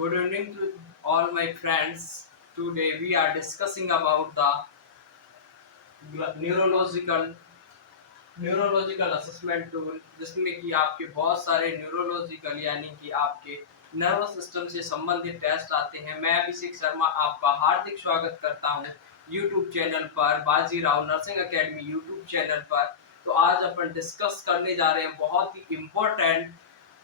Good evening to all my friends. Today we are discussing about the neurological assessment tool, जिसमें कि आपके बहुत सारे न्यूरोलॉजिकल यानी कि आपके नर्वस सिस्टम से संबंधित टेस्ट आते हैं। मैं अभिषेक शर्मा आपका हार्दिक स्वागत करता हूं यूट्यूब चैनल पर, Bajirao nursing academy YouTube channel पर। तो आज अपन डिस्कस करने जा रहे हैं बहुत ही इम्पोर्टेंट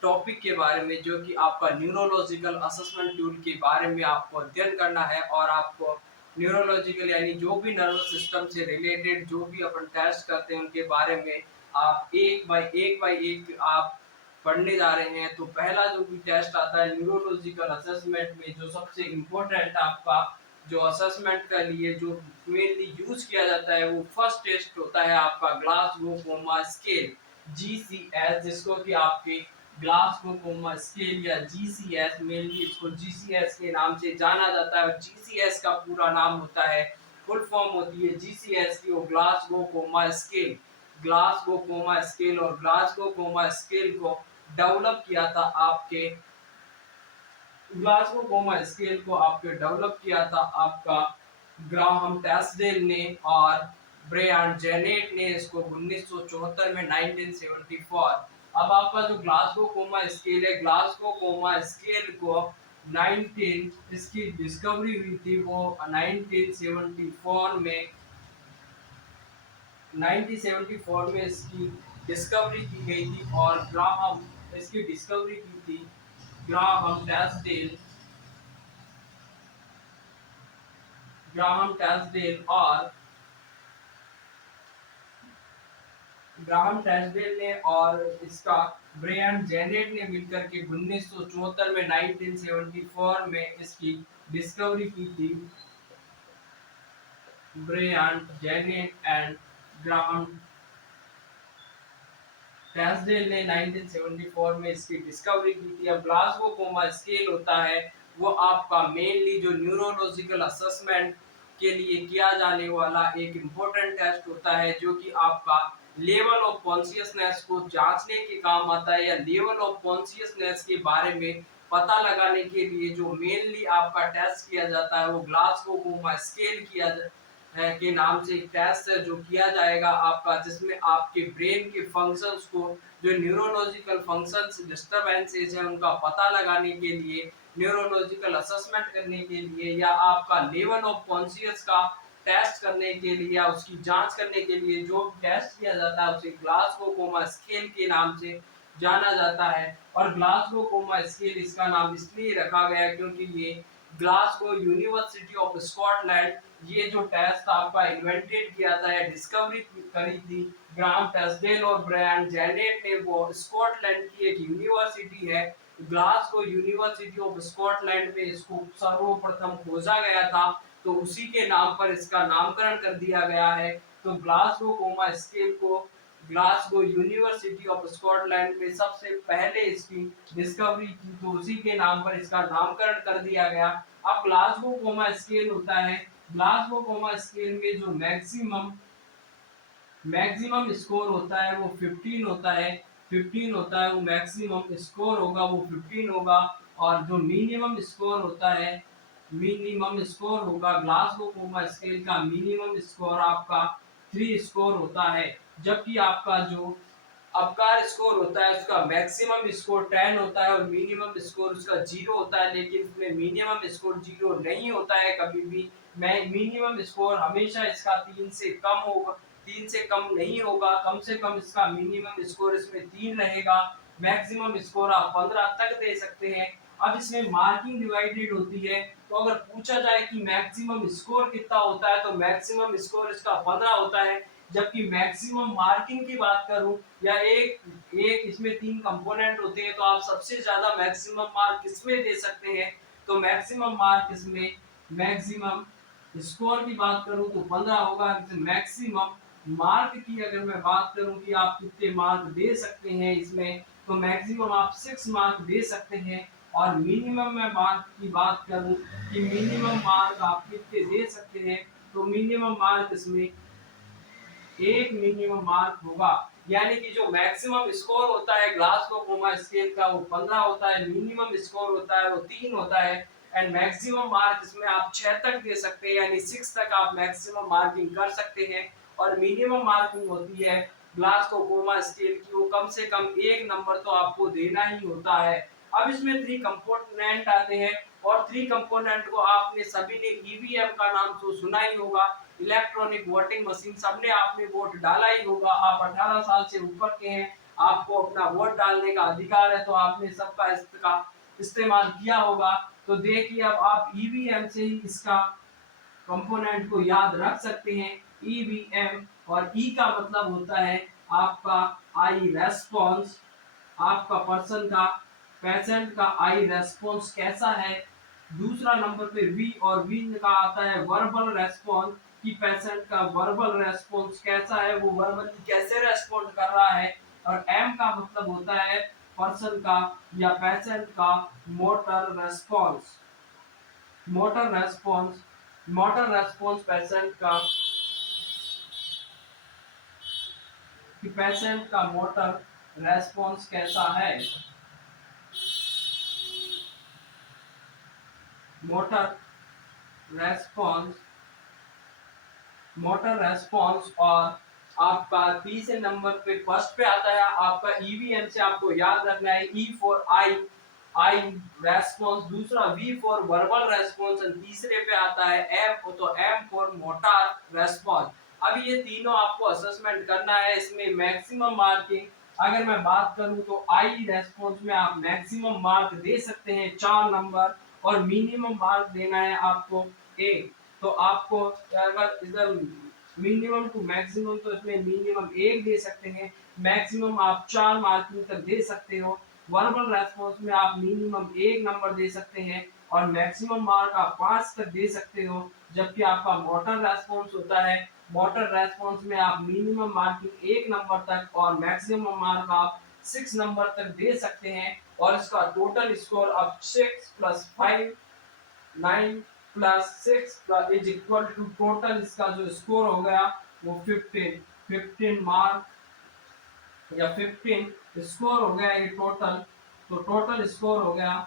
टॉपिक के बारे में, जो कि आपका न्यूरोलॉजिकल असेसमेंट टूल के बारे में आपको अध्ययन करना है। और आपको न्यूरोलॉजिकल यानी जो भी नर्वस सिस्टम से रिलेटेड जो भी अपन टेस्ट करते हैं उनके बारे में आप एक बाय एक आप पढ़ने जा रहे हैं। तो पहला जो भी टेस्ट आता है न्यूरोलॉजिकल असेसमेंट में, जो सबसे इम्पोर्टेंट आपका जो असेसमेंट के लिए जो मेनली यूज किया जाता है, वो फर्स्ट टेस्ट होता है आपका ग्लासगो कोमा स्केल, GCS, जिसको कि आपके ग्लासगो कोमा स्केल या GCS, मेनली इसको GCS के नाम से जाना जाता है। और GCS का पूरा नाम होता है, फुल फॉर्म होती है GCS की, वो Glasgow coma scale, Glasgow coma scale. और ग्लासगो कोमा स्केल को डेवलप किया था आपके ग्लासगो कोमा स्केल को आपके डेवलप किया था आपका ग्राहम टैस्डेल ने, और ब्रायन जेनेट ने इसको 1974 में 1974। अब आपका जो ग्लासगो कोमा स्केल है, ग्लासगो कोमा स्केल को 19 इसकी डिस्कवरी हुई थी वो 1974 में 1974 में इसकी डिस्कवरी की गई थी। और ग्राहम इसकी डिस्कवरी की थी ग्राहम टैस्डेल और ग्राहम टैस्डेल ने और इसका ब्रायन जेनेट ने मिलकर के 1974 में 1974 में इसकी डिस्कवरी की थी। ब्रायन जेनेट एंड ग्राहम टैस्डेल ने 1974 में इसकी डिस्कवरी की थी। अब ग्लासगो कोमा स्केल होता है वो आपका मेनली जो न्यूरोलॉजिकल असेसमेंट के लिए किया जाने वाला एक इम्पोर्टेंट टेस्ट होता है, जो कि आपका लेवल ऑफ कॉन्शियसनेस को जांचने के काम आता है, या लेवल ऑफ कॉन्शियसनेस के बारे में पता लगाने के लिए जो मेनली आपका टेस्ट किया जाता है, वो ग्लासगो कोमा स्केल के नाम से एक टेस्ट है जो किया जाएगा आपका, जिसमें आपके ब्रेन के फंक्शंस को, जो न्यूरोलॉजिकल फंक्शंस डिस्टरबेंसेस हैं, उनका पता लगाने के लिए, न्यूरोलॉजिकल असेसमेंट करने के लिए, या आपका लेवल ऑफ कॉन्शियस का टेस्ट करने के लिए या उसकी जांच करने के लिए जो टेस्ट किया जाता है, उसे ग्लासगो कोमा स्केल के नाम से जाना जाता है। और ग्लासगो कोमा स्केल इसका नाम इसलिए रखा गया क्योंकि ये ग्लासगो यूनिवर्सिटी ऑफ स्कॉटलैंड, ये जो टेस्ट आपका इन्वेंटेड किया था या डिस्कवरी करी थी ग्राहम टैस्डेल और ब्रायन जेनेट ने, वो स्कॉटलैंड की एक यूनिवर्सिटी है, ग्लासगो यूनिवर्सिटी ऑफ स्कॉटलैंड में इसको सर्वप्रथम खोजा गया था। तो उसी के नाम पर इसका नामकरण कर दिया गया है। तो ग्लासगो कोमा स्केल को ग्लासगो यूनिवर्सिटी ऑफ स्कॉटलैंड में सबसे पहले इसकी डिस्कवरी की, तो उसी के नाम पर इसका नामकरण कर दिया गया। अब ग्लासगो कोमा स्केल होता है, ग्लासगो कोमा स्केल में जो मैक्सिमम स्कोर होता है वो 15 होता है, 15 होता है वो मैक्सिमम स्कोर होगा, वो 15 होगा। और जो मिनिमम स्कोर होगा ग्लासगो कोमा स्केल का, मिनिमम स्कोर आपका 3 स्कोर होता है। जबकि आपका जो अबकार स्कोर होता है उसका मैक्सिमम स्कोर 10 होता है और मिनिमम स्कोर उसका 0 होता है, लेकिन इसमें मिनिमम स्कोर 0 नहीं होता है कभी भी। मैं मिनिमम स्कोर हमेशा इसका 3 से कम होगा, 3 से कम नहीं होगा, कम से कम इसका मिनिमम स्कोर इसमें 3 रहेगा। मैक्सिमम स्कोर आप 15 तक दे सकते हैं। अब इसमें मार्किंग डिवाइडेड होती है, तो अगर पूछा जाए कि मैक्सिमम स्कोर कितना होता है, तो मैक्सिमम स्कोर इसका 15 होता है। जबकि मैक्सिमम मार्किंग की बात करूं, या एक एक इसमें 3 कंपोनेंट होते हैं, तो आप सबसे ज्यादा मैक्सिमम मार्क किसमें दे सकते हैं, तो मैक्सिमम मार्क इसमें, मैक्सिमम स्कोर की बात करूं तो 15 होगा। मैक्सिमम मार्क की अगर मैं बात करूं कि आप कितने मार्क दे सकते हैं इसमें, तो मैक्सिमम आप 6 मार्क दे सकते हैं। और मिनिमम में मार्क की बात करूं कि मिनिमम मार्क आप कितने दे सकते हैं, तो मिनिमम मार्क इसमें एक मिनिमम मार्क होगा। यानी कि जो मैक्सिमम स्कोर होता है ग्लासगो कोमा स्केल का वो 15 होता है, मिनिमम स्कोर होता है वो 3 होता है एंड मैक्सिमम मार्क इसमें आप 6 तक दे सकते हैं, यानी 6 तक आप मैक्सिमम मार्किंग कर सकते हैं। और मिनिमम मार्किंग होती है ग्लासगो कोमा स्केल की, वो कम से कम 1 नंबर तो आपको देना ही होता है। अब इसमें 3 कंपोनेंट आते हैं और 3 कंपोनेंट को आपने सभी ने ईवीएम का नाम तो सुना ही होगा, इलेक्ट्रॉनिक वोटिंग मशीन, सबने आपने वोट डाला ही होगा। आप 18 साल से ऊपर के हैं, आपको अपना वोट डालने का अधिकार है, तो आपने सबका इसका इस्तेमाल किया होगा। तो देखिए अब आप ईवीएम से ही इसका कंपोनेंट को याद रख सकते हैं। ईवीएम और ई का मतलब होता है आपका आई रेस्पॉन्स, आपका पर्सन का पेशेंट का आई रेस्पॉन्स कैसा है। दूसरा नंबर पे वी, और वी का आता है वर्बल रेस्पॉन्स कि पेशेंट का वर्बल रेस्पॉन्स कैसा है, वो वर्बली कैसे रेस्पॉन्ड कर रहा है। और एम का मतलब होता है पर्सन का या पेशेंट का motor response, motor response, motor response patient का, कि पेशेंट का मोटर रेस्पॉन्स कैसा है। Motor response, motor response. और आपका तीसरे नंबर पे फर्स्ट पे आता है आपका ईवीएम से आपको याद रखना है E for I, I response, दूसरा वी फॉर वर्बल रेस्पॉन्स और तीसरे पे आता है एम, तो एम फॉर मोटर रेस्पॉन्स। अब ये तीनों आपको असेसमेंट करना है। इसमें मैक्सिमम मार्किंग अगर मैं बात करूं तो आई रेस्पॉन्स में आप मैक्सिमम मार्क दे सकते हैं 4 नंबर और मिनिमम मार्क देना है आपको 1। तो आपको अगर इधर मिनिमम टू मैक्सिमम तो इसमें मिनिमम 1 दे सकते हैं, मैक्सिमम आप 4 मार्किंग तक दे सकते हो। वर्बल रेस्पॉन्स में आप मिनिमम 1 नंबर दे सकते हैं और मैक्सिमम मार्क आप 5 तक दे सकते हो। जबकि आपका मोटर रेस्पॉन्स होता है, मोटर रेस्पॉन्स में आप मिनिमम मार्किंग 1 नंबर तक और मैक्सिमम मार्क आप 6 नंबर तक दे सकते हैं। और इसका टोटल स्कोर अब 6 + 5 9 + 6 इज इक्वल टू टोटल इसका जो स्कोर हो गया वो 15, 15 मार्क या 15 स्कोर हो गया ये टोटल। तो टोटल स्कोर हो गया,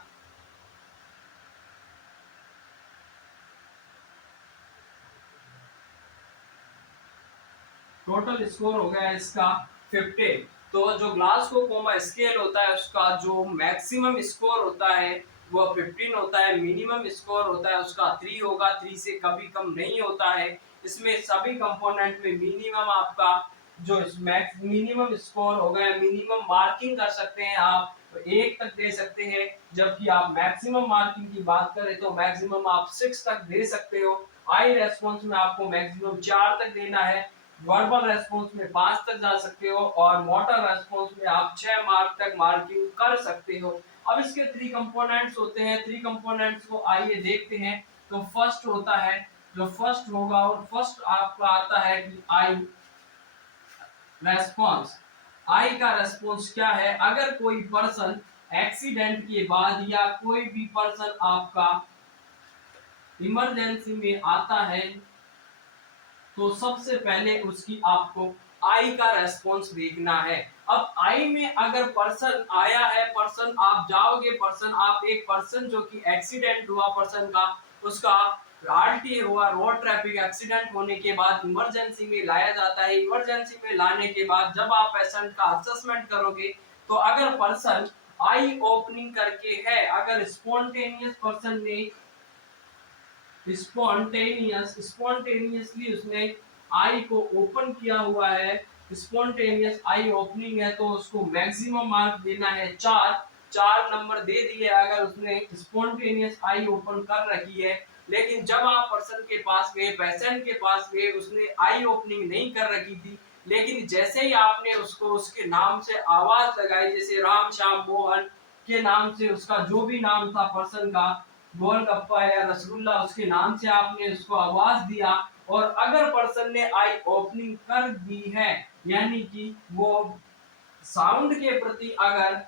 टोटल स्कोर हो गया इसका 15। तो जो ग्लासगो कोमा स्केल होता है उसका जो मैक्सिमम स्कोर होता है वो 15 होता है, मिनिमम स्कोर होता है उसका 3 होगा, 3 से कभी कम नहीं होता है। इसमें सभी कंपोनेंट में मिनिमम आपका जो मैक्स मिनिमम स्कोर हो गया, मिनिमम मार्किंग कर सकते हैं आप 1 तक दे सकते हैं। जबकि आप मैक्सिमम मार्किंग की बात करें तो मैक्सिमम आप 6 तक दे सकते हो। आई रेस्पॉन्स में आपको मैक्सिमम 4 तक देना है, वर्बल रेस्पॉन्स में 5 तक जा सकते हो और मोटर रेस्पॉन्स में आप 6 मार्क तक मार्किंग कर सकते हो। अब इसके 3 कंपोनेंट्स होते हैं, 3 कंपोनेंट्स को आइए देखते हैं। तो फर्स्ट होता है, जो फर्स्ट होगा और फर्स्ट आपका आता है कि आई रेस्पॉन्स। आई का रेस्पॉन्स क्या है, अगर कोई पर्सन एक्सीडेंट के बाद या कोई भी पर्सन आपका इमरजेंसी में आता है तो सबसे पहले उसकी आपको आई का रेस्पॉन्स देखना है। अब आई में अगर पर्सन आया है, पर्सन आप जाओगे, पर्सन आप एक पर्सन जो कि एक्सीडेंट हुआ पर्सन का, उसका आरटीए हुआ, रोड ट्रैफिक एक्सीडेंट होने के बाद इमरजेंसी में लाया जाता है। इमरजेंसी में लाने के बाद जब आप पेशेंट का असेसमेंट करोगे तो अगर पर्सन आई ओपनिंग करके है, अगर स्पॉन्टेनियस पर्सन ने स्पॉन्टेनियसली उसने आई को ओपन किया हुआ है, स्पॉन्टेनियस आई ओपनिंग है, तो उसको मैक्सिमम मार्क देना है 4, 4 नंबर दे दिए अगर उसने स्पॉन्टेनियस आई ओपन कर रखी है। लेकिन जब आप पर्सन के पास गए, पेशेंट के पास गए, उसने आई ओपनिंग नहीं कर रखी थी, लेकिन जैसे ही आपने उसको उसके नाम से आवाज लगाई, जैसे राम श्याम मोहन के नाम से उसका जो भी नाम था पर्सन का, गोलगप्पा या रसगुल्ला, उसके नाम से आपने उसको आवाज दिया और अगर पर्सन ने आई ओपनिंग कर दी है, यानी कि वो साउंड के प्रति अगर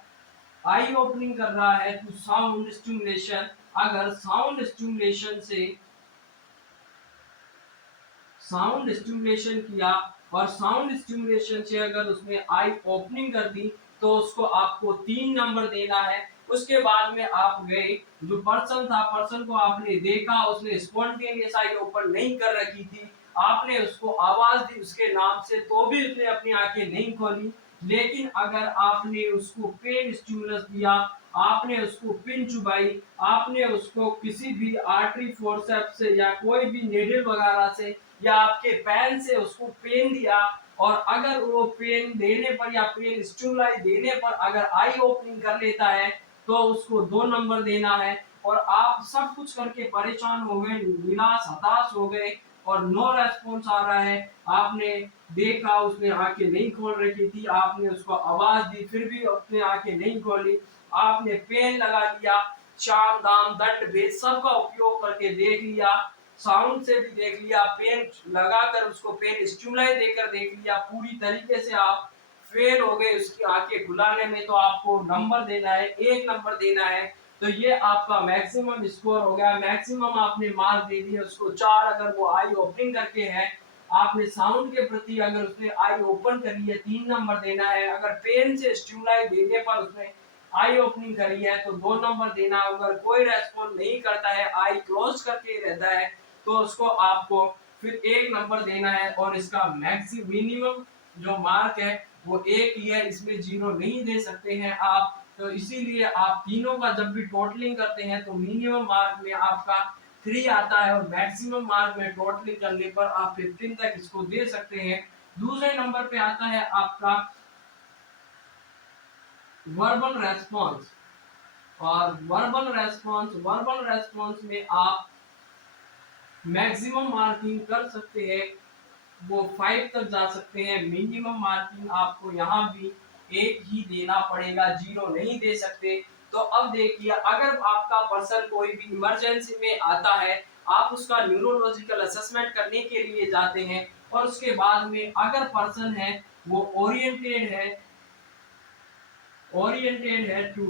आई ओपनिंग कर रहा है तो साउंड स्टिमुलेशन, अगर साउंड स्टिमुलेशन से साउंड स्टिमुलेशन किया और साउंड स्टिमुलेशन से अगर उसने आई ओपनिंग कर दी तो उसको आपको 3 नंबर देना है। उसके बाद में आप गए, जो पर्सन था, पर्सन को आपने देखा, उसने स्पॉन्टेनियस आई ओपन नहीं कर रखी थी, आपने उसको आवाज दी उसके नाम से तो भी उसने अपनी आंखें नहीं खोली। लेकिन अगर आपने उसको पेन स्टिमुलस दिया, आपने उसको पिन चुबाई, आपने उसको किसी भी आर्टरी फोर्सेप्स से या कोई भी नेडल वगैरह से या आपके पेन से उसको पेन दिया, और अगर वो पेन देने पर या पेन स्टिमुलाई देने पर अगर आई ओपनिंग कर लेता है तो उसको 2 नंबर देना है। और आप सब कुछ करके परेशान हो गए, निराश हताश हो गए और नो रेस्पॉन्स आ रहा है, आपने देखा उसने आंखें नहीं खोल रखी थी, आपने उसको आवाज दी फिर भी उसने आंखें नहीं खोली, आपने पेन लगा लिया, चाम दाम दंड भेद सबका उपयोग करके देख लिया, साउंड से भी देख लिया, पेन लगाकर उसको पेन स्टिमुलाई देकर देख लिया, पूरी तरीके से आप फेल हो गए उसकी आंखें खुलाने में, तो आपको नंबर देना है, 1 नंबर देना है। तो ये आपका मैक्सिमम स्कोर हो गया, मैक्सिमम आपने मार्क दे दिए उसको 4। अगर वो आई ओपनिंग करके है, आपने साउंड के प्रति अगर उसने आई ओपन करी है 3 नंबर देना है, अगर पेन से स्टिमुलाई देने पर उसने आई ओपनिंग करी है तो 2 नंबर देना। अगर कोई रेस्पॉन्ड नहीं करता है, आई क्लोज करके रहता है, तो उसको आपको फिर 1 नंबर देना है। और इसका मैक्सिमम मिनिमम जो मार्क है वो 1 ही है, इसमें 0 नहीं दे सकते हैं आप। तो इसीलिए आप तीनों का जब भी टोटलिंग करते हैं तो मिनिमम मार्क में आपका 3 आता है और मैक्सिमम मार्क में टोटलिंग करने पर आप 15 तक इसको दे सकते हैं। दूसरे नंबर पे आता है आपका वर्बल रेस्पॉन्स। और वर्बल रेस्पॉन्स में आप मैक्सिमम मार्किंग कर सकते हैं, वो 5 तक जा सकते हैं। मिनिमम मार्किंग आपको यहाँ भी 1 ही देना पड़ेगा, 0 नहीं दे सकते। तो अब देखिए, अगर आपका पर्सन कोई भी इमरजेंसी में आता है, आप उसका न्यूरोलॉजिकल असेसमेंट करने के लिए जाते हैं और उसके बाद में अगर पर्सन है वो ओरिएंटेड है to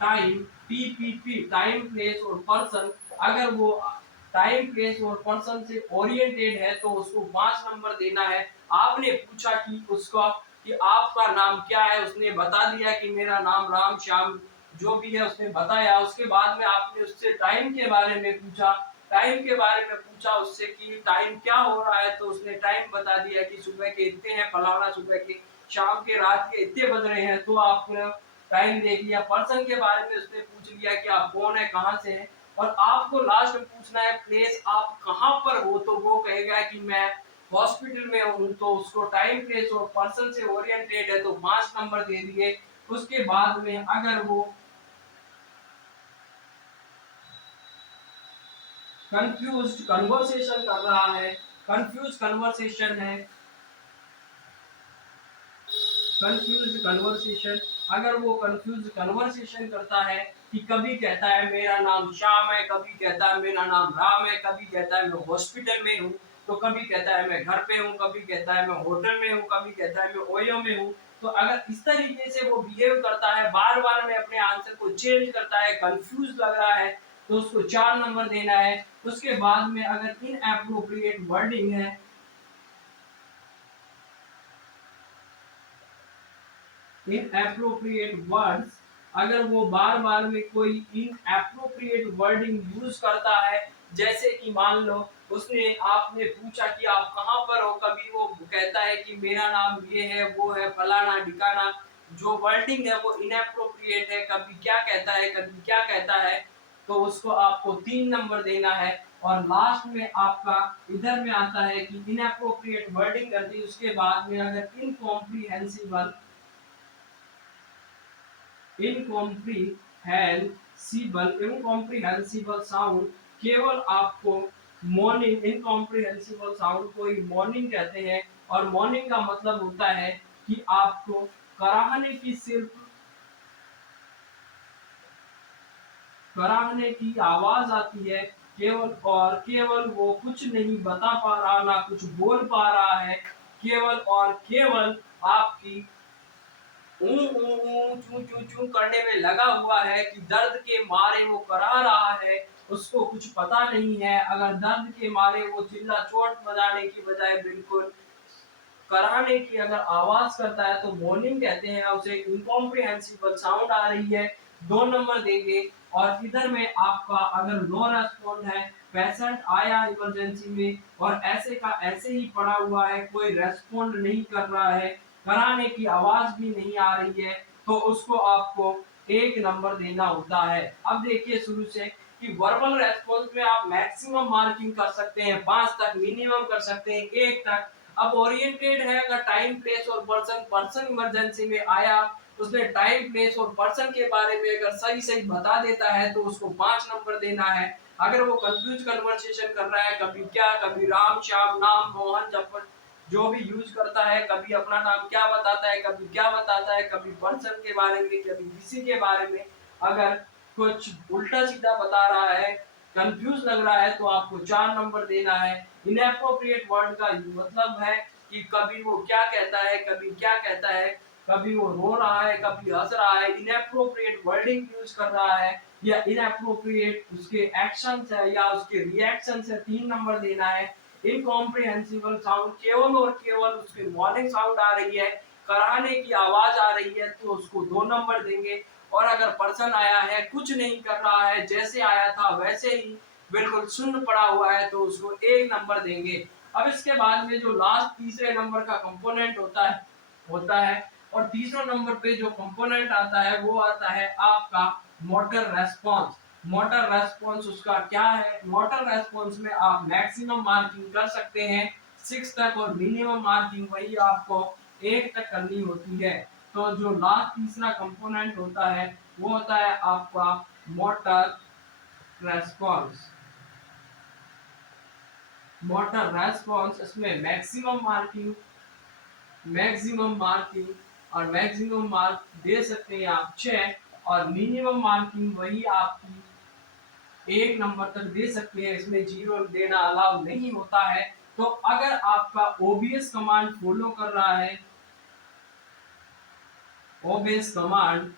time, TPP, time place और पर्सन, अगर वो टाइम प्लेस और पर्सन से ओरिएंटेड है तो उसको 5 नंबर देना है। आपने पूछा कि उसका कि आपका नाम क्या है, उसने बता दिया कि मेरा नाम राम श्याम जो भी है उसने बताया। उसके बाद में आपने उससे टाइम के बारे में पूछा, उससे कि टाइम क्या हो रहा है, तो उसने टाइम बता दिया कि सुबह के इतने हैं, फलाना सुबह के, शाम के, रात के इतने बज रहे हैं। तो आपने टाइम देख लिया। पर्सन के बारे में उसने पूछ लिया कि आप कौन है, कहाँ से हैं, और आपको लास्ट में पूछना है प्लेस, आप कहाँ पर हो, तो वो कहेगा कि मैं हॉस्पिटल में हूँ, तो उसको टाइम, प्लेस और पर्सन से ओरिएंटेड है तो 5 नंबर दे दिए। उसके बाद में अगर वो कंफ्यूज कन्वर्सेशन कर रहा है, कंफ्यूज कन्वर्सेशन है, कंफ्यूज कन्वर्सेशन, अगर वो कंफ्यूज कन्वर्सेशन करता है कि कभी कहता है मेरा नाम श्याम है, कभी कहता है मेरा नाम राम है, कभी कहता है मैं हॉस्पिटल में हूँ, तो कभी कहता है मैं घर पे हूँ, कभी कहता है मैं होटल में हूँ, कभी कहता है मैं ओयो में हूँ, तो अगर इस तरीके से वो बिहेव करता है, बार बार में अपने आंसर को चेंज करता है, कंफ्यूज लग रहा है, तो उसको 4 नंबर देना है। उसके बाद में अगर इनएप्रोप्रिएट वर्डिंग है, इनएप्रोप्रिएट वर्ड्स, अगर वो बार बार में कोई इनएप्रोप्रिएट वर्डिंग यूज करता है, जैसे कि मान लो उसने आपने पूछा कि आप कहाँ पर हो, कभी वो कहता है कि मेरा नाम ये है, वो है, फलाना ढिकाना, जो वर्डिंग है वो इनएप्रोप्रिएट है, कभी क्या कहता है, कभी क्या कहता है, तो उसको आपको 3 नंबर देना है। और लास्ट में आपका इधर में आता है कि इनएप्रोप्रिएट वर्डिंग कर दी, उसके बाद में अगर इनकॉम्प्रिहेंसिबल साउंड, केवल आपको मॉर्निंग, इनकॉम्प्रिहेंसिबल साउंड को ही मॉर्निंग कहते हैं। और मॉर्निंग का मतलब होता है कि आपको कराहने की आवाज आती है, केवल और केवल वो कुछ नहीं बता पा रहा, ना कुछ बोल पा रहा है, केवल और केवल आपकी चू चू चू करने में लगा हुआ है कि दर्द के मारे वो करा रहा है, उसको कुछ पता नहीं है। अगर दर्द के मारे वो चिल्ला चोट बजाने की बजाय बिल्कुल कराने की अगर आवाज करता है तो मोर्निंग कहते हैं, उसे इनकॉम्प्रिहेंसिबल साउंड आ रही है, 2 नंबर देंगे। और इधर में आपका अगर नो रेस्पॉन्ड है, पेशेंट आया इमरजेंसी में और ऐसे का ऐसे ही पड़ा हुआ है, कोई रेस्पॉन्ड नहीं कर रहा है, कराने की आवाज भी नहीं आ रही है, तो उसको आपको 1 नंबर देना होता है। अब देखिए शुरू से कि वर्बल रेस्पॉन्स में आप मैक्सिमम मार्किंग कर सकते हैं 5 तक, मिनिमम कर सकते हैं 1 तक। अब ओरिएंटेड है, अगर टाइम प्लेस और पर्सन, पर्सन इमरजेंसी में आया, उसने टाइम प्लेस और पर्सन के बारे में अगर सही सही बता देता है तो उसको 5 नंबर देना है। अगर वो कंफ्यूज कन्वर्सेशन कर रहा है, कभी क्या, कभी राम श्याम नाम मोहन जपन जो भी यूज करता है, कभी अपना नाम क्या बताता है, कभी क्या बताता है, कभी पर्सन के बारे में, कभी किसी के बारे में, अगर कुछ उल्टा सीधा बता रहा है, कंफ्यूज लग रहा है, तो आपको 4 नंबर देना है। इनएप्रोप्रिएट वर्ड का मतलब है कि कभी वो क्या कहता है, कभी क्या कहता है, कभी वो रो रहा है, कभी हंस रहा है, इनएप्रोप्रिएट वर्डिंग यूज कर रहा है, या इनएप्रोप्रिएट उसके एक्शंस है या उसके रिएक्शंस है, 3 नंबर देना है। इनकॉम्प्रिहेंसिबल साउंड, केवल और केवल उसकी मॉर्निंग साउंड आ रही है, कराने की आवाज आ रही है, तो उसको 2 नंबर देंगे। और अगर पर्सन आया है, कुछ नहीं कर रहा है, जैसे आया था वैसे ही बिल्कुल शून्य पड़ा हुआ है, तो उसको 1 नंबर देंगे। अब इसके बाद में जो लास्ट तीसरे नंबर का कंपोनेंट होता है और तीसरे नंबर पे जो कंपोनेंट आता है वो आता है आपका मोटर रेस्पॉन्स। मोटर रेस्पॉन्स उसका क्या है, मोटर रेस्पॉन्स में आप मैक्सिमम मार्किंग कर सकते हैं 6 तक और मिनिमम मार्किंग वही आपको 1 तक करनी होती है। तो जो लास्ट तीसरा कंपोनेंट होता है वो होता है आपका मोटर रेस्पॉन्स। मोटर रेस्पॉन्स इसमें मैक्सिमम मार्किंग और मैक्सिमम मार्क दे सकते हैं आप 6 और मिनिमम मार्किंग वही आपकी 1 नंबर तक दे सकते हैं, इसमें 0 देना अलाउ नहीं होता है। तो अगर आपका ओबीएस कमांड फॉलो कर रहा है, ओबीएस कमांड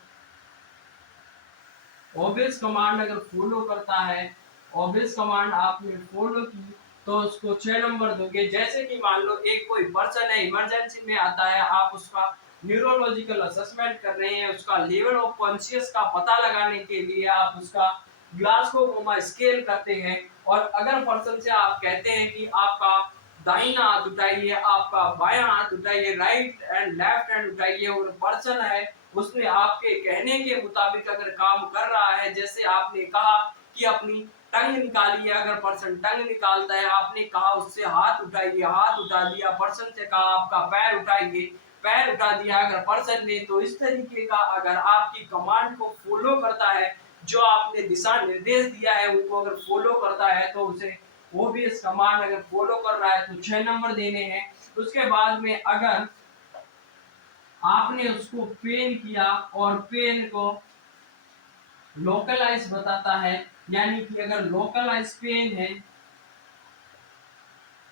अगर फॉलो करता है, ओबीएस कमांड आपने फॉलो की तो उसको 6 नंबर दोगे। जैसे कि मान लो एक कोई पर्सन है, इमरजेंसी में आता है, आप उसका न्यूरोलॉजिकल असेसमेंट कर रहे हैं, उसका लेवल ऑफ कॉन्शियस का पता लगाने के लिए आप उसका ग्लासगो कोमा स्केल करते हैं। और अगर पर्सन से आप कहते हैं कि आपका दाहिना हाथ उठाइए, आपका बायां हाथ उठाइए, राइट एंड लेफ्ट हैंड उठाइए, और पर्सन है उसने आपके कहने के मुताबिक अगर काम कर रहा है, जैसे आपने कहा कि अपनी टंग निकालिए, अगर पर्सन टंग निकालता है, आपने कहा उससे हाथ उठाइए, हाथ उठा दिया, पर्सन से कहा आपका पैर उठाइए, पैर उठा दिया अगर पर्सन ने, तो इस तरीके का अगर आपकी कमांड को फॉलो करता है, जो आपने दिशा निर्देश दिया है उनको अगर फॉलो करता है, तो उसे ओबीएस कमांड अगर फॉलो कर रहा है तो 6 नंबर देने हैं। उसके बाद में अगर आपने उसको पेन किया और पेन को लोकलाइज बताता है, यानी कि अगर लोकलाइज पेन है,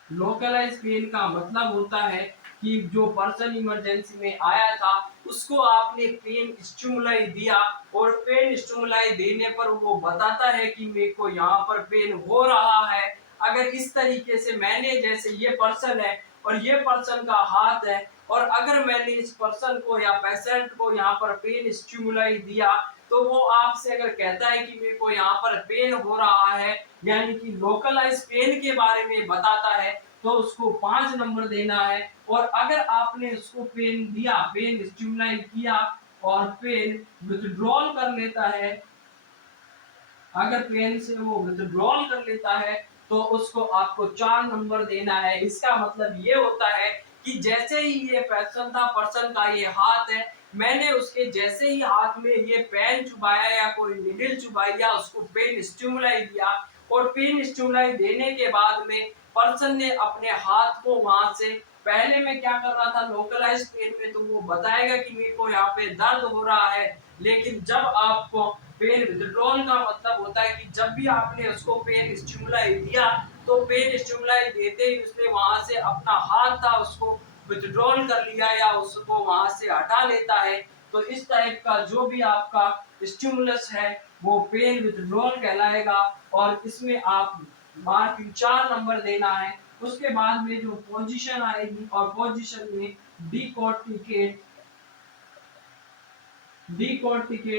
लोकलाइज पेन का मतलब होता है कि जो पर्सन इमरजेंसी में आया था उसको आपने पेन स्टिमुलाई दिया और पेन स्टिमुलाई देने पर वो बताता है कि मेरे को यहाँ पर पेन हो रहा है। अगर इस तरीके से मैंने, जैसे ये पर्सन है और ये पर्सन का हाथ है, और अगर मैंने इस पर्सन को या पेशेंट को यहाँ पर पेन स्टिमुलाई दिया, तो वो आपसे अगर कहता है कि मेरे को यहाँ पर पेन हो रहा है, यानी कि लोकलाइज पेन के बारे में बताता है, तो उसको 5 नंबर देना है। और अगर आपने उसको पेन दिया, पेन स्टिमुलाई किया और पेन विथड्रॉल कर लेता है, अगर पेन से वो विथड्रॉल कर लेता है, तो उसको आपको 4 नंबर देना है। इसका मतलब ये होता है कि जैसे ही ये पर्सन था, पर्सन का ये हाथ है, मैंने उसके जैसे ही हाथ में ये पेन चुभाया या कोई निडल चुभाई या उसको पेन स्टिमुलाई दिया, और पेन स्टिमुलाई देने के बाद में पर्सन ने अपने हाथ को वहां से, पहले में क्या कर रहा था लोकलाइज पेन में, तो वो बताएगा कि मेरे को यहाँ पे दर्द हो रहा है, लेकिन जब आपको पेन विथड्रॉल का मतलब होता है कि जब भी आपने उसको पेन स्टिमुलाई दिया, तो पेन स्टिमुलाई देते ही उसने वहां से अपना हाथ था उसको विथड्रॉल कर लिया या उसको वहां से हटा लेता है। तो इस टाइप का जो भी आपका स्टिमुलस है वो पेन विथड्रॉल कहलाएगा, और इसमें आप मार्किंग 4 नंबर देना है। उसके बाद में जो पोजीशन आएगी और पोजीशन में डिकॉर्टिकेट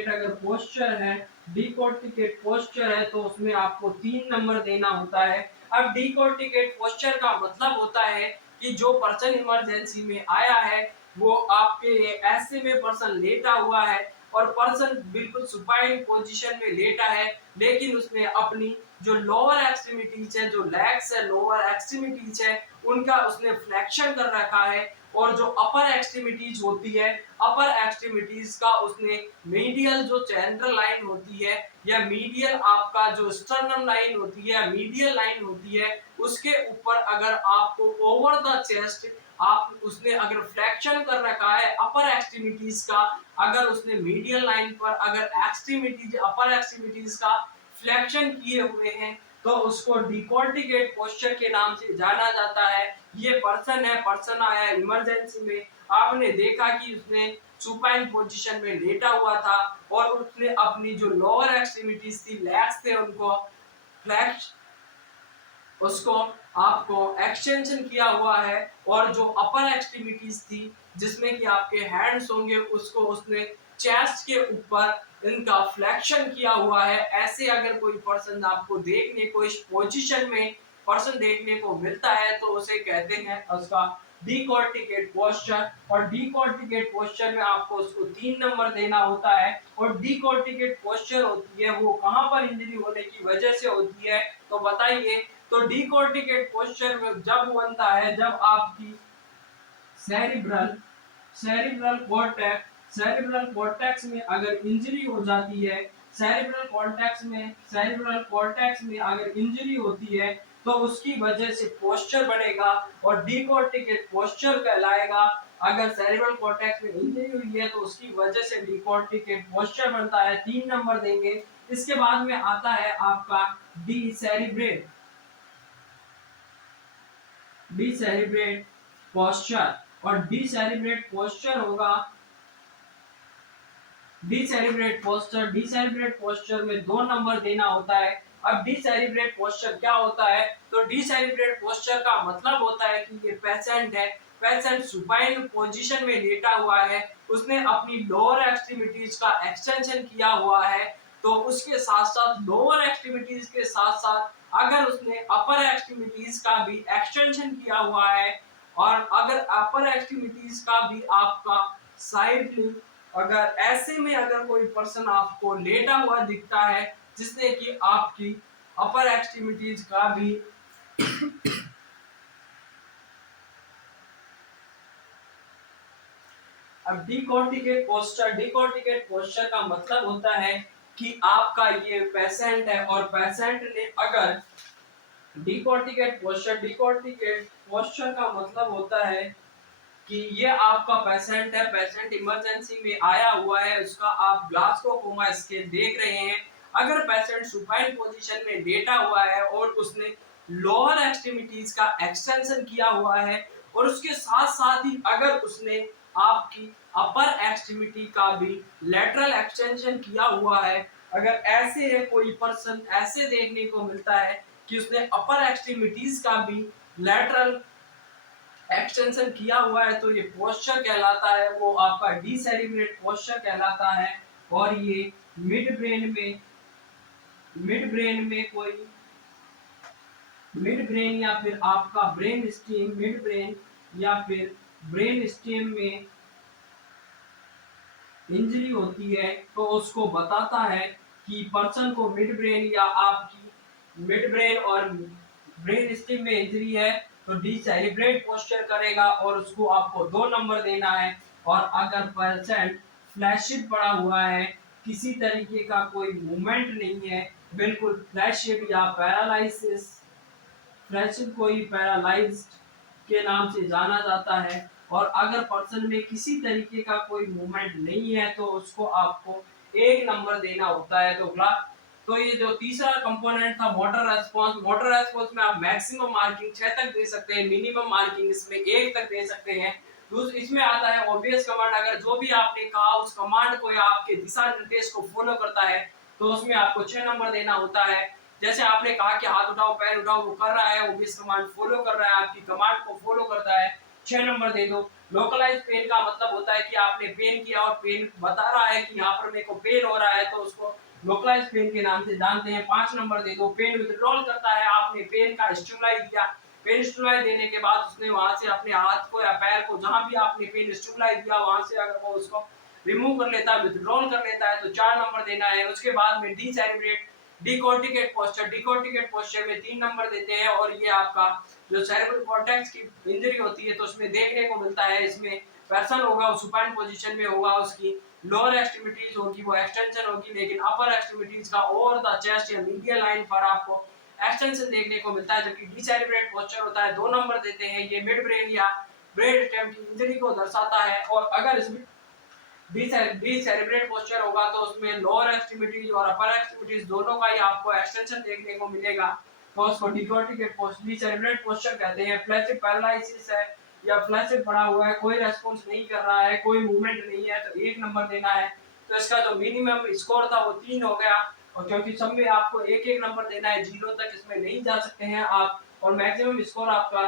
अगर पोस्चर है, डिकॉर्टिकेट पोस्चर है तो उसमें आपको 3 नंबर देना होता है। अब डिकॉर्टिकेट पोस्चर का मतलब होता है कि जो पर्सन इमरजेंसी में आया है वो आपके ऐसे में पर्सन लेटा हुआ है और पर्सन बिल्कुल सुपाइन पोजीशन में लेटा है, लेकिन उसने अपनी जो लोअर एक्सट्रीमिटीज है, जो लेग्स है, लोअर एक्सट्रीमिटीज है, उनका उसने फ्लेक्शन कर रखा है और जो अपर एक्सट्रीमिटीज होती है, अपर एक्सट्रीमिटीज का उसने मीडियल जो चैंड्रल लाइन होती है या मीडियल आपका जो स्टर्नम लाइन होती है या मीडियल लाइन होती है, उसके ऊपर अगर आपको ओवर द चेस्ट आप उसने अगर फ्लेक्शन कर रखा है अपर एक्सट्रीमिटीज का, अगर उसने मीडियल लाइन पर अगर एक्सट्रीमिटीज अपर एक्सट्रीमिटीज का फ्लेक्शन किए हुए हैं तो उसको डिकॉर्टिकेट पोस्चर के नाम से जाना जाता है। ये पर्सन है, पर्सन आया इमरजेंसी में, आपने देखा कि उसने सुपाइन पोजीशन में लेटा हुआ था और उसने अपनी जो लोअर एक्सट्रीमिटीज थी, लेग्स थे, उनको फ्लेक्स उसको आपको एक्सटेंशन किया हुआ है और जो अपर एक्सट्रीमिटीज थी जिसमें कि आपके हैंड्स होंगे उसको उसने चेस्ट के ऊपर इनका फ्लेक्शन किया हुआ है। ऐसे अगर कोई पर्सन आपको देखने को इस पोजीशन में पर्सन देखने को मिलता है तो उसे कहते हैं उसका डिकॉर्टिकेट पोस्चर। और डिकॉर्टिकेट पोस्चर में आपको उसको 3 नंबर देना होता है। और डिकॉर्टिकेट पोस्चर होती है वो कहां पर इंजरी होने की वजह से होती है तो बताइए। तो डिकॉर्टिकेट पोस्चर में जब बनता है जब आपकी सेरिब्रल सेरिब्रल कॉर्टेक्स में अगर इंजरी हो जाती है, सेरिब्रल कॉर्टेक्स में अगर इंजरी होती है तो उसकी वजह से पोस्चर बनेगा और डिकॉर्टिकेट पोस्चर कहलाएगा। अगर सेरिब्रल कॉर्टेक्स में इंजरी हुई है तो उसकी वजह से डिकॉर्टिकेट पोस्चर बनता है, 3 नंबर देंगे। इसके बाद में आता है आपका डिसेरिब्रेट पोस्चर। और डिसेरिब्रेट पोस्चर होगा, डिसेरिब्रेट पोस्चर में 2 नंबर देना होता है। अब डिसेरिब्रेट पोस्चर क्या होता है तो डिसेरिब्रेट पोस्चर का मतलब होता है कि ये पेशेंट है, पेशेंट सुपाइन पोजीशन में लेटा हुआ है, उसने अपनी लोअर एक्सट्रीमिटीज का एक्सटेंशन किया हुआ है, तो उसके साथ साथ लोअर एक्सट्रीमिटीज के साथ साथ अगर उसने अपर एक्सट्रीमिटीज का भी एक्सटेंशन किया हुआ है और अगर अपर एक्सट्रीमिटीज का भी आपका साइडली अगर ऐसे में अगर कोई पर्सन आपको लेटा हुआ दिखता है जिसने कि आपकी अपर एक्सट्रीमिटीज का भी अब डिकॉर्टिकेट पोस्चर का मतलब होता है कि आपका ये पेशेंट है और पेशेंट ने अगर डिकॉर्टिकेट पोस्चर का मतलब होता है कि ये आपका पेशेंट है, पेशेंट इमरजेंसी में आया हुआ है, उसका आप ग्लासको कोमा स्केल देख रहे हैं। अगर पेशेंट सुपाइन पोजीशन में लेटा हुआ है और उसने लोअर एक्सट्रीमिटीज का एक्सटेंशन किया हुआ है और उसके साथ साथ ही अगर उसने आपकी अपर एक्सट्रीमिटी का भी लेटरल एक्सटेंशन किया हुआ है, अगर ऐसे है कोई पर्सन ऐसे देखने को मिलता है कि उसने अपर एक्सट्रीमिटीज का भी लेटरल एक्सटेंशन किया हुआ है तो ये पोस्चर कहलाता है, वो आपका डिसेरिब्रेट पोस्चर कहलाता है। और ये मिड ब्रेन या फिर आपका ब्रेन स्टेम, मिड ब्रेन या फिर ब्रेन स्टेम में इंजरी होती है तो उसको बताता है कि पर्सन को मिड ब्रेन या आपकी मिड ब्रेन और ब्रेन स्टेम में इंजरी है तो डिसेरिब्रेट पोस्चर करेगा और उसको आपको 2 नंबर देना है। और अगर पेशेंट फ्लैशिड पड़ा हुआ है, किसी तरीके का कोई मूवमेंट नहीं है, बिल्कुल फ्लैशिड या पैरालिसिस, फ्लैशिड कोई पैरालाइज्ड के नाम से जाना जाता है, और अगर पर्सन में किसी तरीके का कोई मूवमेंट नहीं है तो उसको आपको 1 नंबर देना होता है। तो ये जो तीसरा कंपोनेंट था मोटर रेस्पॉन्स में आप मैक्सिमम मार्किंग 6 तक दे सकते हैं, मिनिमम मार्किंग इसमें 1 तक दे सकते हैं। इसमें आता है ऑब्वियस कमांड, अगर जो भी आपने कहा उस कमांड को या आपके दिशा निर्देश को फॉलो करता है तो उसमें आपको 6 नंबर देना होता है। जैसे आपने कहा कि हाथ उठाओ पैर उठाओ, वो कर रहा है, ओबीएस कमांड फॉलो कर रहा है, आपकी कमांड को फॉलो करता है, 6 नंबर दे दो। लोकलाइज पेन का मतलब होता है कि आपने पेन किया और पेन बता रहा है कि यहाँ पर मेरे को पेन हो रहा है, तो उसको लोकलाइज पेन के नाम से जानते हैं, 5 नंबर दे दो। पेन विथड्रॉल करता है, आपने पेन का स्टिमुलाई दिया, पेन स्टिमुलाई देने के बाद उसने वहां से अपने हाथ को या पैर को जहां भी आपने पेन स्टिमुलाई दिया वहां से अगर वो उसको रिमूव कर लेता है, विथड्रॉल कर लेता है, तो 4 नंबर देना है। उसके बाद में डीसेरेब्रेट डिकॉर्टिकेट पोस्चर, डिकॉर्टिकेट पोस्चर में 3 नंबर देते हैं, और ये आपका जो सेरेब्रल कॉर्टेक्स की इंजरी होती है तो उसमें देखने को मिलता है, इसमें पर्सन होगा वो सुपाइन पोजीशन में होगा, उसकी लोअर एक्सट्रीमिटीज होगी वो एक्सटेंशन होगी, लेकिन अपर एक्सट्रीमिटीज का ओवर द चेस्ट या मीडियल लाइन पर आपको एक्सटेंशन देखने को मिलता है। जबकि डिसेरेब्रेट पोस्चर होता है, 2 नंबर देते हैं, ये मिड ब्रेन या ब्रेन स्टेम की इंजरी को दर्शाता है। और अगर इसमें डिसेरेब्रेट पोस्चर होगा तो उसमें लोअर एक्सट्रीमिटीज और अपर एक्सट्रीमिटीज दोनों का ही आपको एक्सटेंशन देखने को मिलेगा, तो उसको डिकॉर्टिकेट पोस्चर डिसेरेब्रेट पोस्चर कहते हैं। फ्लैसिड पैरालिसिस है या फ्लैसिड पड़ा हुआ है, कोई रेस्पॉन्स नहीं कर रहा है, कोई मूवमेंट नहीं है, तो 1 नंबर देना है। तो इसका जो मिनिमम स्कोर था वो 3 हो गया, और क्योंकि सब में आपको एक एक नंबर देना है, 0 तक इसमें नहीं जा सकते हैं आप, और मैक्सिमम स्कोर आपका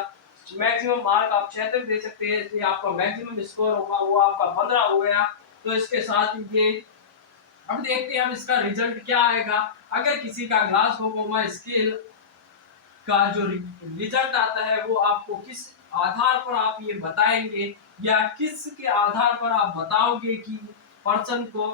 मैक्सिमम मार्क आप 6 तक दे सकते हैं, इसलिए आपका मैक्सिमम स्कोर होगा वो आपका 15 हो गया। तो इसके साथ ये अब देखते हैं हम इसका रिजल्ट क्या आएगा। अगर किसी का ग्लासगो स्केल का जो रिजल्ट आता है वो आपको किस आधार पर आप ये बताएंगे, या किस के आधार पर आप बताओगे कि पर्सन को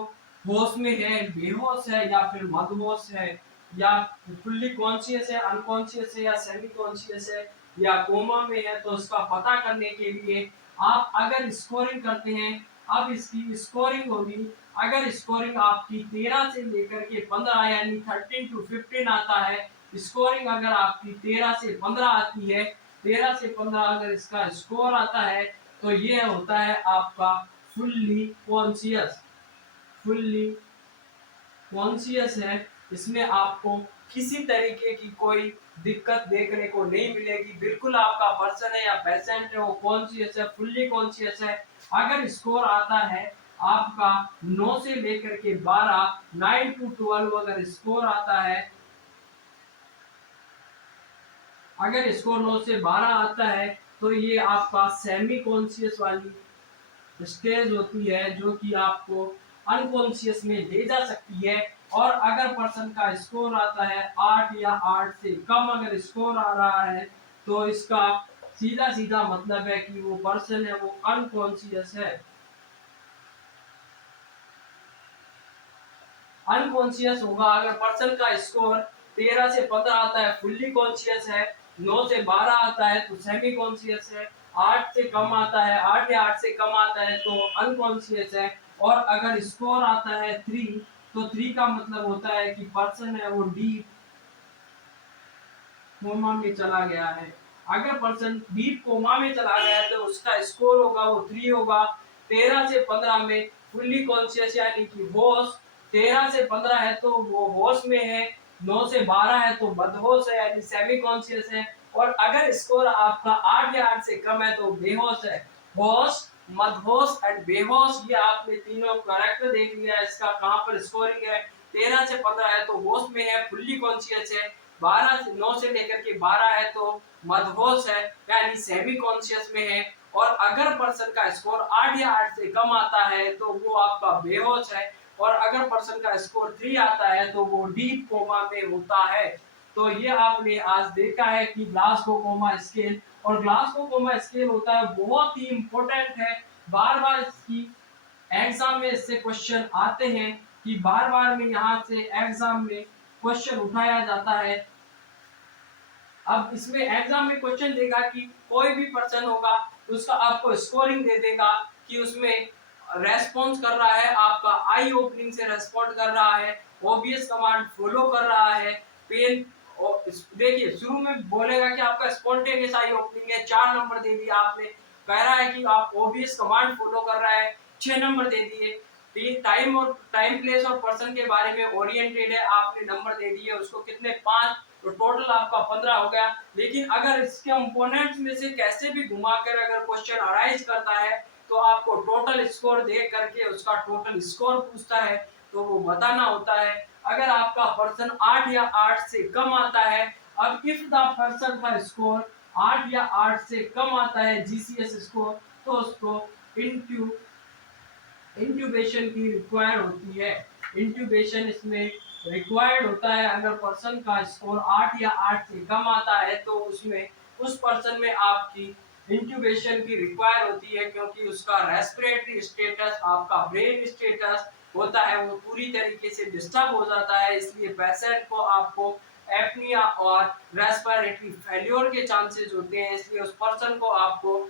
होश में है, बेहोश है, या फिर मदहोश है, या फुल्ली कॉन्शियस है, अनकॉन्शियस है, या सेमी कॉन्शियस है, या कोमा में है, तो उसका पता करने के लिए आप अगर स्कोरिंग करते हैं, अब इसकी स्कोरिंग होगी। अगर स्कोरिंग आपकी 13 से लेकर के 15 यानी 13 to 15 आता है, स्कोरिंग अगर आपकी 13 से 15 आती है, 13 से 15 अगर इसका स्कोर आता है, तो ये होता है आपका फुल्ली कॉन्शियस। फुल्ली कॉन्शियस है, इसमें आपको किसी तरीके की कोई दिक्कत देखने को नहीं मिलेगी, बिल्कुल आपका पर्सन है या पेशेंट है वो कॉन्शियस है, फुल्ली कॉन्शियस है। अगर स्कोर आता है आपका 9 से लेकर के 12, 9 to 12 अगर स्कोर आता है, अगर स्कोर 9 से 12 आता है, तो ये आपका सेमी कॉन्शियस वाली स्टेज होती है, जो कि आपको अनकॉन्शियस में ले जा सकती है। और अगर पर्सन का स्कोर आता है 8 या 8 से कम अगर स्कोर आ रहा है, तो इसका सीधा सीधा मतलब है कि वो पर्सन है वो अनकॉन्शियस है। अनकॉन्शियस होगा अगर पर्सन का स्कोर 13 से 15 आता है, फुल्ली कॉन्शियस है, 9 से 12 आता है तो सेमी कॉन्शियस है, 8 से कम आता है, 8 या 8 से कम आता है तो अनकॉन्शियस है, और अगर स्कोर आता है 3, तो 3 का मतलब होता है कि पर्सन है वो डीप कोमा में चला गया है। अगर पर्सन डीप कोमा में चला गया है तो उसका स्कोर होगा वो 3 होगा। 13 से 15 में फुल्ली कॉन्शियस यानी कि होश, 13 से 15 है तो वो होश में है, 9 से 12 है तो मदहोश है यानी सेमी कॉन्शियस है, और अगर स्कोर आपका 8 या 8 से कम है तो बेहोश है। होश, मदहोश एंड बेहोश, ये आपने तीनों करेक्ट देख लिया। इसका कहां पर स्कोरिंग है, 13 से 15 है तो होश में है, फुल्ली कॉन्शियस है, 12 से 9 से लेकर के 12 है तो मदहोश है यानी सेमी कॉन्शियस में है, और अगर पर्सन का स्कोर 8 या 8 से कम आता है तो वो आपका बेहोश है, और अगर पर्सन का स्कोर 3 आता है तो वो डीप कोमा में होता है। तो ये आपने आज देखा है कि ग्लासगो कोमा स्केल, और ग्लासगो कोमा स्केल होता है बहुत ही इंपॉर्टेंट है, बार बार इसकी एग्जाम में इससे क्वेश्चन आते हैं, कि बार बार में यहाँ से एग्जाम में क्वेश्चन उठाया जाता है। अब इसमें एग्जाम में क्वेश्चन देगा कि कोई भी पर्सन होगा उसका आपको स्कोरिंग दे देगा कि उसमें रेस्पॉन्स कर रहा है, आपका आई ओपनिंग से रेस्पॉन्ड कर रहा है, ओबीएस कमांड फॉलो कर रहा है, पेन देखिए शुरू में बोलेगा कि आपका स्पॉन्टेनियस आई ओपनिंग है, 4 नंबर दे दिया आपने, कह रहा है कि आप ओबीएस कमांड फॉलो कर रहा है, 6 नंबर दे दिए, टाइम और टाइम प्लेस और पर्सन के बारे में ओरिएंटेड है, आपने नंबर दे दिए उसको कितने 5, तो टोटल आपका 15 हो गया। लेकिन अगर इसके कंपोनेंट्स में से कैसे भी घुमाकर अगर क्वेश्चन अराइज करता है तो आपको टोटल स्कोर दे करके उसका टोटल स्कोर पूछता है, तो वो बताना होता है। अगर आपका पर्सन 8 या 8 से कम आता है, अब इफ द पर्सन का स्कोर 8 या 8 से कम आता है जीसीएस स्कोर, तो उसको इंट्यूबेशन की रिक्वायर होती है। इंट्यूबेशन इसमें रिक्वायर्ड होता है। अगर पर्सन का स्कोर 8 या 8 से कम आता है तो उसमें उस पर्सन में आपकी इंट्यूबेशन की रिक्वायर होती है, क्योंकि उसका रेस्पिरेटरी स्टेटस, आपका ब्रेन स्टेटस होता है वो पूरी तरीके से डिस्टर्ब हो जाता है। इसलिए पेशेंट को आपको एपनिया और रेस्पिरेटरी फेल्योर के चांसेस होते हैं। इसलिए उस पर्सन को आपको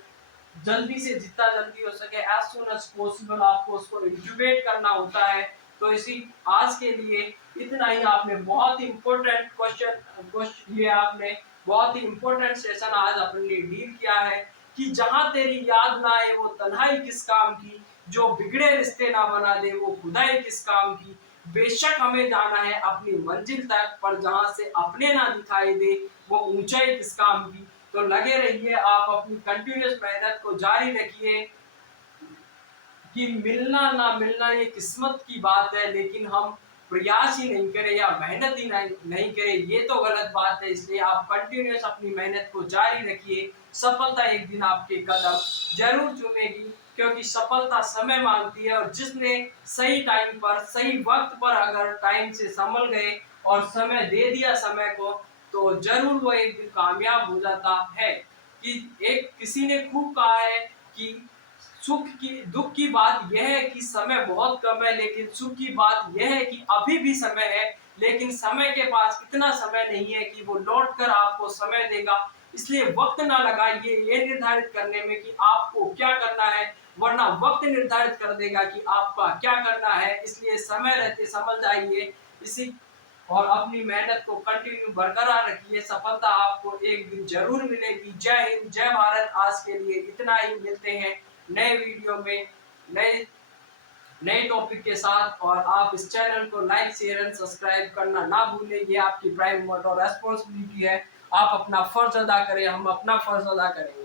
जल्दी से जितना जल्दी हो सके एज सुन एज पॉसिबल आपको उसको इंक्यूबेट करना होता है। तो इसी आज के लिए इतना ही। आपने बहुत ही इम्पोर्टेंट क्वेश्चन ये आपने बहुत ही इम्पोर्टेंट सेशन आज अपने डील किया है कि जहां तेरी याद ना आए वो तन्हाई किस काम की, जो बिगड़े रिश्ते ना बना दे वो खुदाई किस काम की। बेशक हमें जाना है अपनी मंजिल तक, पर जहां से अपने ना दिखाई दे वो ऊंचाई किस काम की। तो लगे रहिए, आप अपनी कंटिन्यूस मेहनत को जारी रखिए। कि मिलना ना मिलना ये किस्मत की बात है, लेकिन हम प्रयास ही नहीं करें या मेहनत ही नहीं करें ये तो गलत बात है। इसलिए आप कंटिन्यूस अपनी मेहनत को जारी रखिए। सफलता एक दिन आपके कदम जरूर चूमेगी, क्योंकि सफलता समय मांगती है। और जिसने सही टाइम पर सही वक्त पर अगर टाइम से संभल गए और समय दे दिया समय को, तो जरूर वो एक दिन कामयाब हो जाता है। कि एक किसी ने खूब कहा है कि दुख की बात यह है कि समय बहुत कम है, लेकिन सुख की बात यह है कि अभी भी समय है, लेकिन समय के पास इतना समय नहीं है कि वो लौट कर आपको समय देगा। इसलिए वक्त ना लगाइए ये निर्धारित करने में कि आपको क्या करना है, वरना वक्त निर्धारित कर देगा कि आपका क्या करना है। इसलिए समय रहते समझ जाइए इसी और अपनी मेहनत को कंटिन्यू बरकरार रखिए। सफलता आपको एक दिन जरूर मिलेगी। जय हिंद, जय भारत। आज के लिए इतना ही। मिलते हैं नए वीडियो में नए नए टॉपिक के साथ। और आप इस चैनल को लाइक शेयर एंड सब्सक्राइब करना ना भूलें। ये आपकी प्राइम और रेस्पॉन्सिबिलिटी है। आप अपना फर्ज अदा करें, हम अपना फर्ज अदा करेंगे।